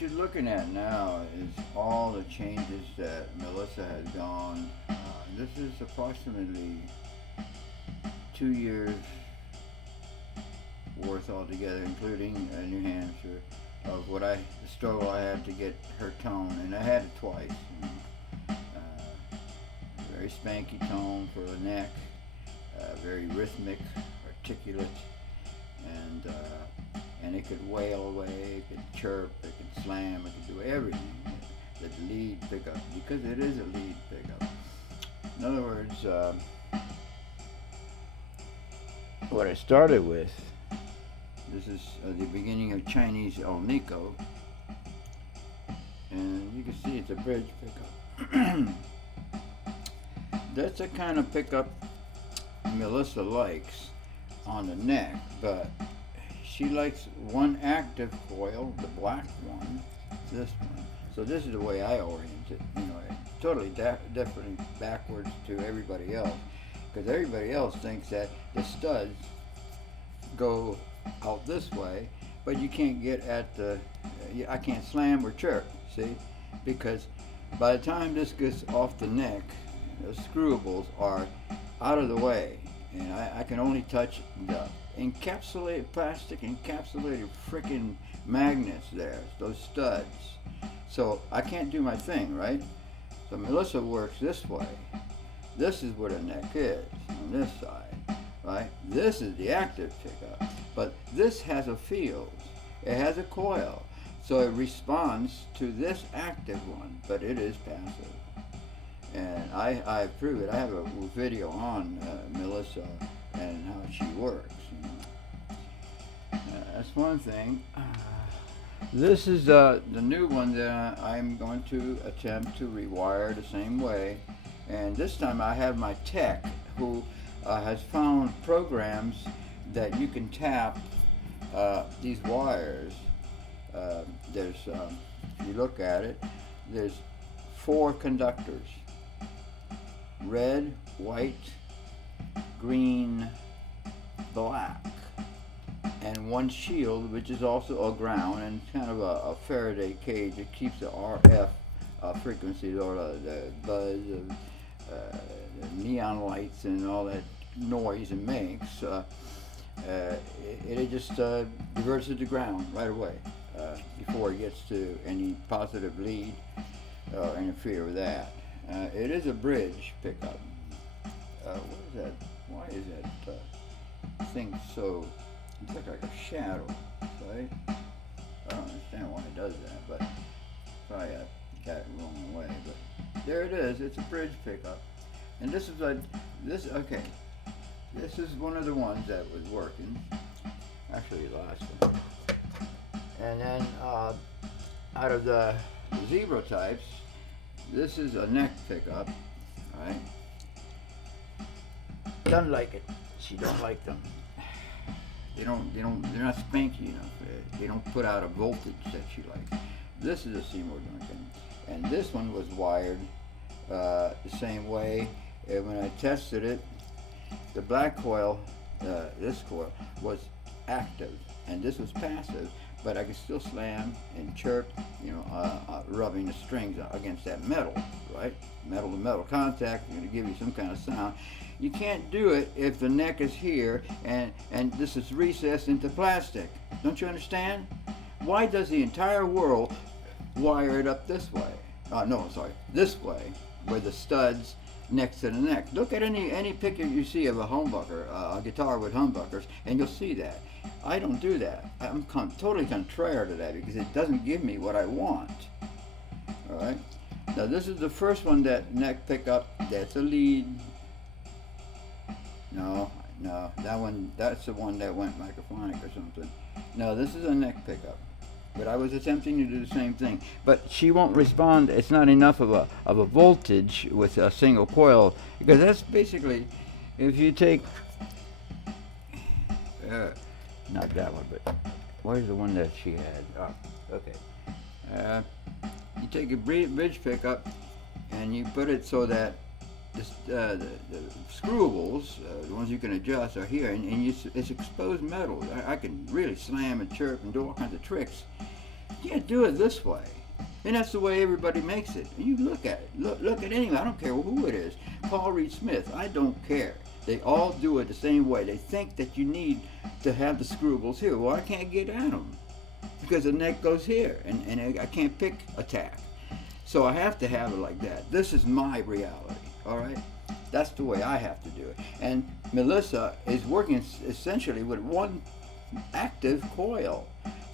what you're looking at now is all the changes that Melissa has gone. This is approximately 2 years worth altogether, including New Hampshire, of the struggle I had to get her tone, and I had it twice. Very spanky tone for the neck, very rhythmic, articulate, and it could wail away, it could chirp, it could slam, it could do everything. The lead pickup, because it is a lead pickup. In other words, what I started with, this is the beginning of Chinese El Nico, and you can see it's a bridge pickup. That's the kind of pickup Melissa likes on the neck, but she likes one active coil, the black one, this one. So this is the way I orient it, totally different backwards to everybody else, because everybody else thinks that the studs go out this way, but you can't get at I can't slam or chirp, see, because by the time this gets off the neck, the screwables are out of the way, and I can only touch the plastic encapsulated freaking magnets there, those studs. So I can't do my thing, right? So Melissa works this way. This is where the neck is, on this side, right? This is the active pickup, but this has a field. It has a coil, so it responds to this active one, but it is passive. And I prove it. I have a video on Melissa and how she works. That's one thing. This is the new one that I'm going to attempt to rewire the same way. And this time I have my tech who has found programs that you can tap these wires. There's, if you look at it, there's 4 conductors. Red, white, green, black, and one shield, which is also a ground and kind of a Faraday cage. It keeps the RF frequencies, or the buzz of the neon lights and all that noise it makes. It just diverts it to ground right away before it gets to any positive lead or interfere with that. It is a bridge pickup. What is that? Why is that thing so? It looks like a shadow, right? I don't understand why it does that, but probably I got it wrong way. But there it is. It's a bridge pickup, and this is okay. This is one of the ones that was working. Actually, the last one. And then out of the zebra types, this is a neck pickup, right? Doesn't like it. She don't like them. They're not spanky enough. They don't put out a voltage that she likes. This is a Seymour Duncan, and this one was wired the same way. And when I tested it, the black coil, this coil, was active, and this was passive. But I could still slam and chirp, rubbing the strings against that metal, right? Metal to metal contact is going to give you some kind of sound. You can't do it if the neck is here and this is recessed into plastic. Don't you understand? Why does the entire world wire it up this way? This way, where the studs next to the neck. Look at any picture you see of a humbucker, a guitar with humbuckers, and you'll see that. I don't do that. I'm totally contrary to that because it doesn't give me what I want. All right. Now this is the first one, that neck pickup. That's a lead. No, that's the one that went microphonic or something. No, this is a neck pickup. But I was attempting to do the same thing. But she won't respond. It's not enough of a voltage with a single coil, because that's basically, if you take, not that one, but where's the one that she had? Oh, okay. You take a bridge pickup and you put it so that the screwables, the ones you can adjust, are here, and it's exposed metal. I can really slam and chirp and do all kinds of tricks Yeah, do it this way. And that's the way everybody makes it. And you look at it. Look at anyone. I don't care who it is. Paul Reed Smith. I don't care. They all do it the same way. They think that you need to have the screwables here. Well, I can't get at them because the neck goes here, and I can't pick a tack. So I have to have it like that. This is my reality. All right. That's the way I have to do it. And Melissa is working essentially with one active coil.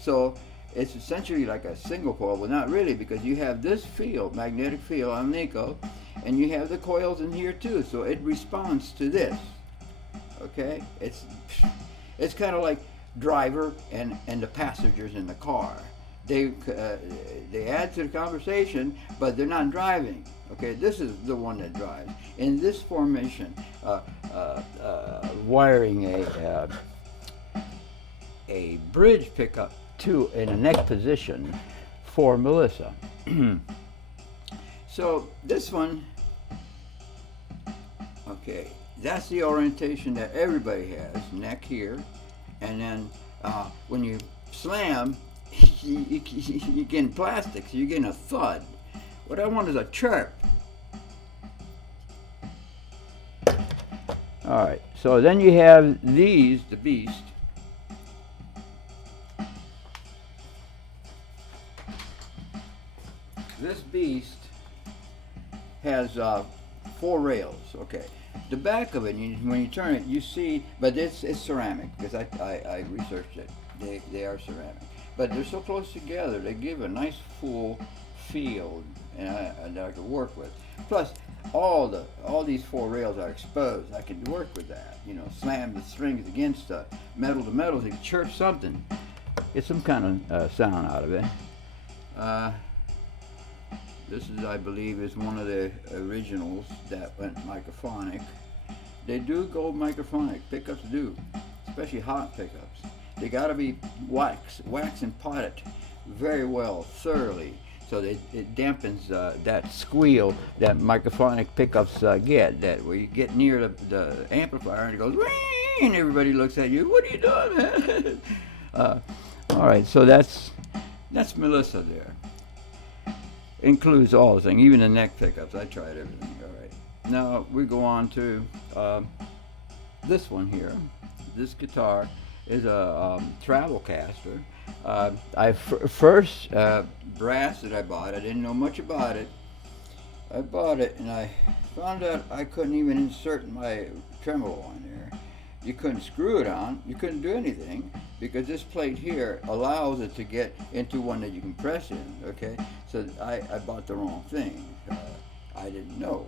So it's essentially like a single coil, but not really, because you have this field, magnetic field on Nico, and you have the coils in here too, so it responds to this. Okay, it's kind of like driver and the passengers in the car. They add to the conversation, but they're not driving. Okay, this is the one that drives. In this formation, wiring a bridge pickup in a neck position for Melissa. So this one, okay, that's the orientation that everybody has, neck here, and then when you slam, you're getting plastic, so you're getting a thud. What I want is a chirp. All right, so then you have these, the beast. This beast has 4 rails. Okay, the back of it, when you turn it, you see, but it's ceramic because I researched it. They are ceramic, but they're so close together. They give a nice full field, and I can work with. Plus, all these 4 rails are exposed. I can work with that. You know, slam the strings against metal to metal to chirp something. Get some kind of sound out of it. This is, I believe, is one of the originals that went microphonic. They do go microphonic. Pickups do, especially hot pickups. They got to be wax and potted very well, thoroughly, so that it dampens that squeal that microphonic pickups get. That where you get near the amplifier and it goes, "Wee!" and everybody looks at you. What are you doing, man? All right, so that's Melissa there. Includes all the things, even the neck pickups. I tried everything. All right. Now we go on to this one here. This guitar is a Travelcaster. First brass that I bought. I didn't know much about it. I bought it and I found out I couldn't even insert my tremolo on there. You couldn't screw it on. You couldn't do anything because this plate here allows it to get into one that you can press in. Okay, so I bought the wrong thing. I didn't know.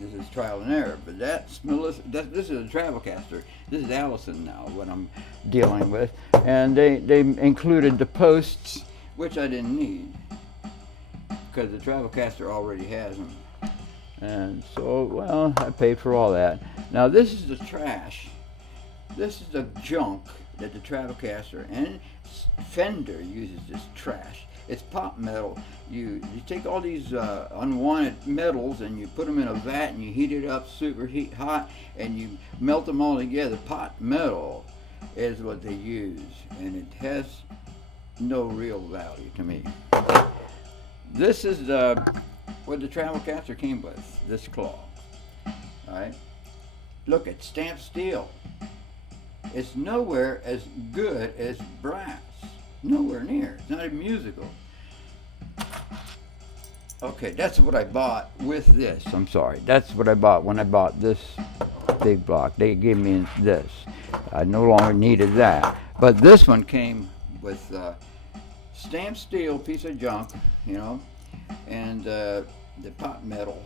This is trial and error. But that's Melissa. This is a Travelcaster. This is Allison now. What I'm dealing with, and they included the posts, which I didn't need because the Travelcaster already has them. And so, well, I paid for all that. Now this is the trash. This is the junk that the Travelcaster and Fender uses. This trash. It's pot metal. You take all these unwanted metals and you put them in a vat and you heat it up super hot and you melt them all together. Pot metal is what they use, and it has no real value to me. This is what the Travelcaster came with. This claw. All right. Look at stamped steel. It's nowhere as good as brass. Nowhere near. It's not even musical. Okay, that's what I bought with this. I'm sorry. That's what I bought when I bought this big block. They gave me this. I no longer needed that. But this one came with stamped steel piece of junk, you know, and the pot metal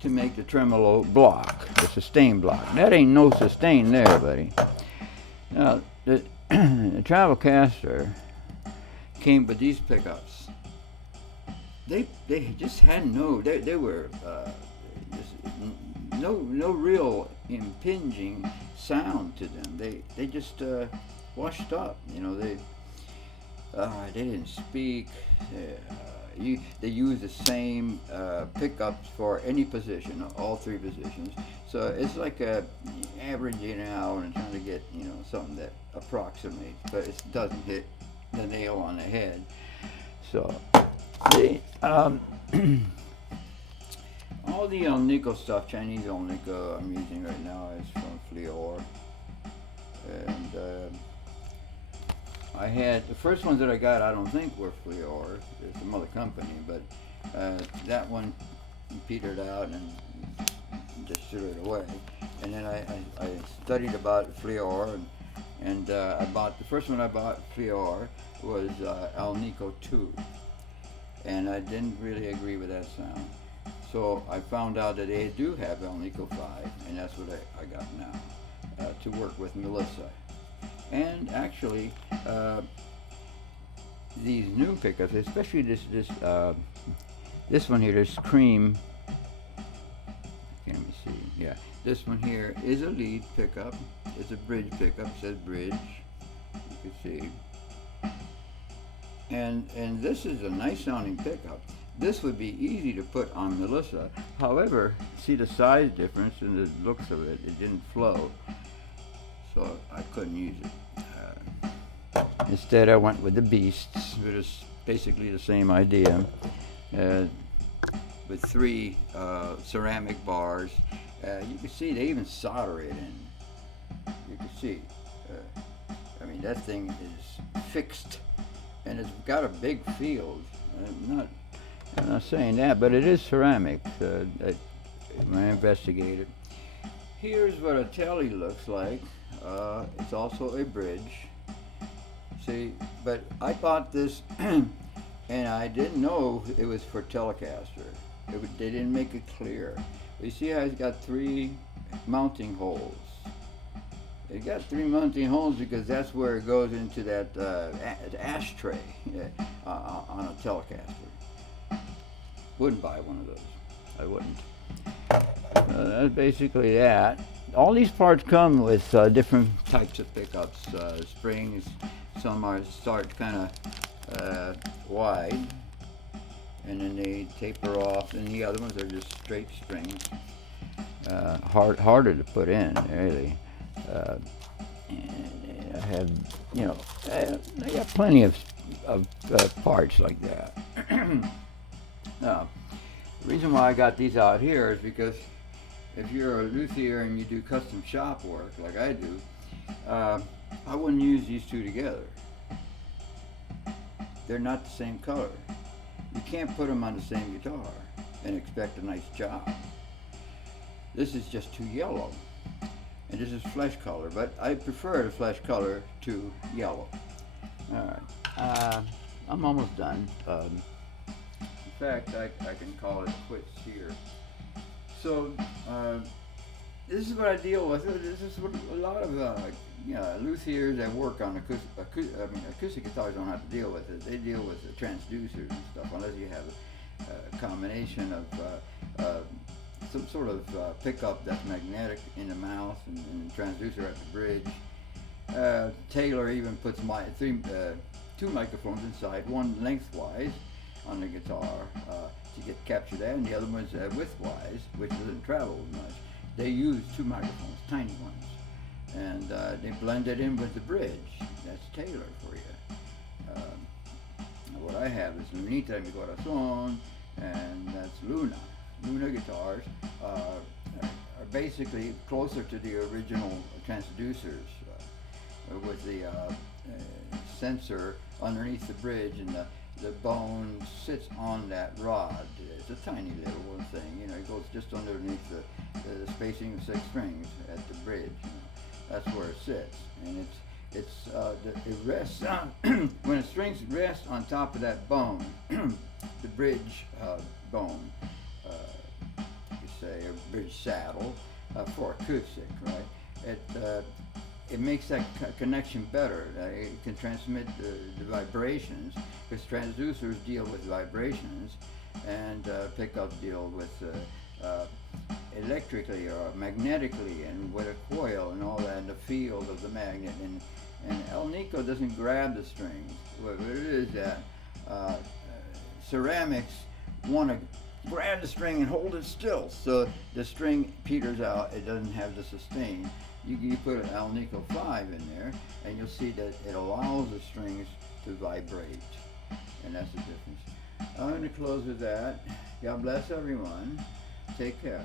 to make the tremolo block, the sustain block. That ain't no sustain there, buddy. Now, the Travelcaster came with these pickups. They just had they were just no real impinging sound to them. They just washed up, you know. They didn't speak. They use the same pickups for any position, all 3 positions. So it's like averaging out and trying to get, you know, something that approximates, but it doesn't hit the nail on the head. So the all the Alnico stuff, Chinese Alnico I'm using right now is from Fleor, and I had the first ones that I got. I don't think were Fleor. It's some other company, but that one petered out and just threw it away. And then I studied about Fleor, and I bought the first one I bought Fleor was Alnico 2, and I didn't really agree with that sound. So I found out that they do have Alnico 5, and that's what I got now to work with Melissa. And actually, these new pickups, especially this one here, this cream. Let me see. Yeah, this one here is a lead pickup. It's a bridge pickup. It says bridge. You can see. And this is a nice sounding pickup. This would be easy to put on Melissa. However, see the size difference and the looks of it. It didn't flow, so I couldn't use it. Instead, I went with the Beasts, which is basically the same idea, with 3 ceramic bars. You can see they even solder it in. You can see. I mean, that thing is fixed, and it's got a big field. I'm not saying that, but it is ceramic. I investigated. Here's what a telly looks like. It's also a bridge. See, but I bought this and I didn't know it was for Telecaster. They didn't make it clear. You see how it's got 3 mounting holes. It got 3 mounting holes because that's where it goes into that ashtray on a Telecaster. Wouldn't buy one of those. I wouldn't. That's basically that. All these parts come with different types of pickups. Springs. Some start kind of wide, and then they taper off, and the other ones are just straight springs. Harder to put in, really. And I have, I got plenty of parts like that. Now, the reason why I got these out here is because if you're a luthier and you do custom shop work like I do, I wouldn't use these 2 together. They're not the same color. You can't put them on the same guitar and expect a nice job. This is just too yellow, and this is flesh color, but I prefer the flesh color to yellow. All right, I'm almost done. In fact, I can call it quits here. So this is what I deal with. This is what a lot of luthiers that work on acoustic guitars don't have to deal with it. They deal with the transducers and stuff, unless you have a combination of some sort of pickup that's magnetic in the mouth and transducer at the bridge. Taylor even puts 2 microphones inside, one lengthwise on the guitar to capture that, and the other one's widthwise, which doesn't travel much. They use 2 microphones, tiny ones, and they blend it in with the bridge. That's Taylor for you. What I have is Lunita Mi Corazon, and that's Luna. Luna guitars are basically closer to the original transducers, with the sensor underneath the bridge, and the bone sits on that rod. It's a tiny little thing, it goes just underneath the spacing of 6 strings at the bridge. That's where it sits, and it rests on when the strings rest on top of that bone, the bridge bone, you say a bridge saddle for acoustic, right? It makes that connection better. It can transmit the vibrations, because transducers deal with vibrations, and pickups deal with electrically or magnetically, and with a coil and all that, and the field of the magnet. And Alnico doesn't grab the strings. What it is that ceramics want to grab the string and hold it still, so the string peters out. It doesn't have the sustain. You put an Alnico 5 in there, and you'll see that it allows the strings to vibrate. And that's the difference. I'm going to close with that. God bless everyone. Take care.